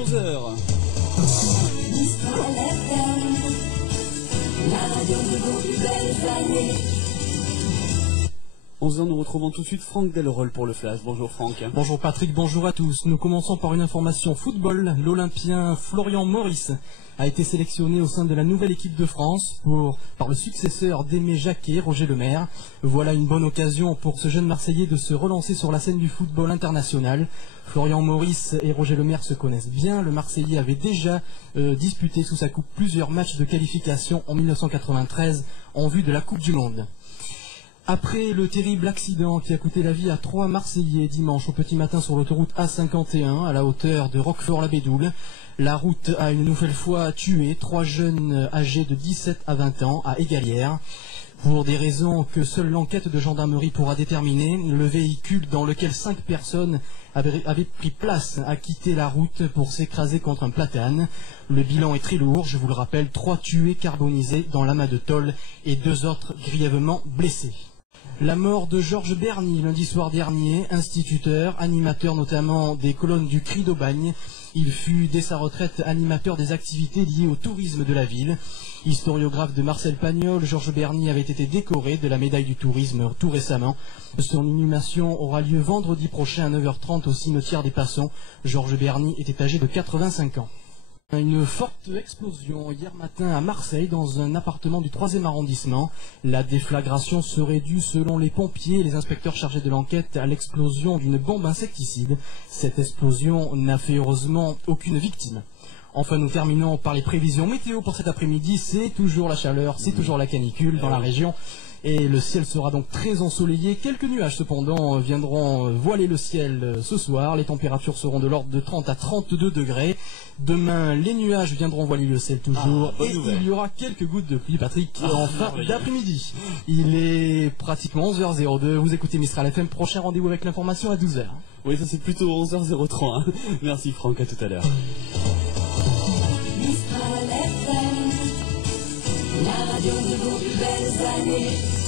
11h. La radio de vos plus belles années. 11h, nous retrouvons tout de suite Franck Delroll pour le Flash. Bonjour Franck. Bonjour Patrick, bonjour à tous. Nous commençons par une information football. L'Olympien Florian Maurice a été sélectionné au sein de la nouvelle équipe de France par le successeur d'Aimé Jacquet, Roger Lemaire. Voilà une bonne occasion pour ce jeune Marseillais de se relancer sur la scène du football international. Florian Maurice et Roger Lemaire se connaissent bien. Le Marseillais avait déjà disputé sous sa coupe plusieurs matchs de qualification en 1993 en vue de la Coupe du Monde. Après le terrible accident qui a coûté la vie à 3 Marseillais dimanche au petit matin sur l'autoroute A51 à la hauteur de Roquefort-la-Bédoule, la route a une nouvelle fois tué 3 jeunes âgés de 17 à 20 ans à Égalières. Pour des raisons que seule l'enquête de gendarmerie pourra déterminer, le véhicule dans lequel 5 personnes avaient pris place a quitté la route pour s'écraser contre un platane. Le bilan est très lourd, je vous le rappelle, 3 tués carbonisés dans l'amas de tôle et 2 autres grièvement blessés. La mort de Georges Berny lundi soir dernier, instituteur, animateur notamment des colonnes du Cri d'Aubagne. Il fut dès sa retraite animateur des activités liées au tourisme de la ville. Historiographe de Marcel Pagnol, Georges Berny avait été décoré de la médaille du tourisme tout récemment. Son inhumation aura lieu vendredi prochain à 9h30 au cimetière des Passons. Georges Berny était âgé de 85 ans. Une forte explosion hier matin à Marseille dans un appartement du 3e arrondissement. La déflagration serait due selon les pompiers et les inspecteurs chargés de l'enquête à l'explosion d'une bombe insecticide. Cette explosion n'a fait heureusement aucune victime. Enfin, nous terminons par les prévisions météo pour cet après-midi. C'est toujours la chaleur, c'est toujours la canicule dans la région. Et le ciel sera donc très ensoleillé. Quelques nuages cependant viendront voiler le ciel ce soir. Les températures seront de l'ordre de 30 à 32 degrés. Demain, les nuages viendront voiler le ciel toujours. Et il y aura quelques gouttes de pluie, Patrick, en fin d'après-midi. Il est pratiquement 11h02. Vous écoutez Mistral FM. Prochain rendez-vous avec l'information à 12h. Oui, ça c'est plutôt 11h03. Merci Franck, à tout à l'heure. Mistral FM, la radio de vos plus belles années.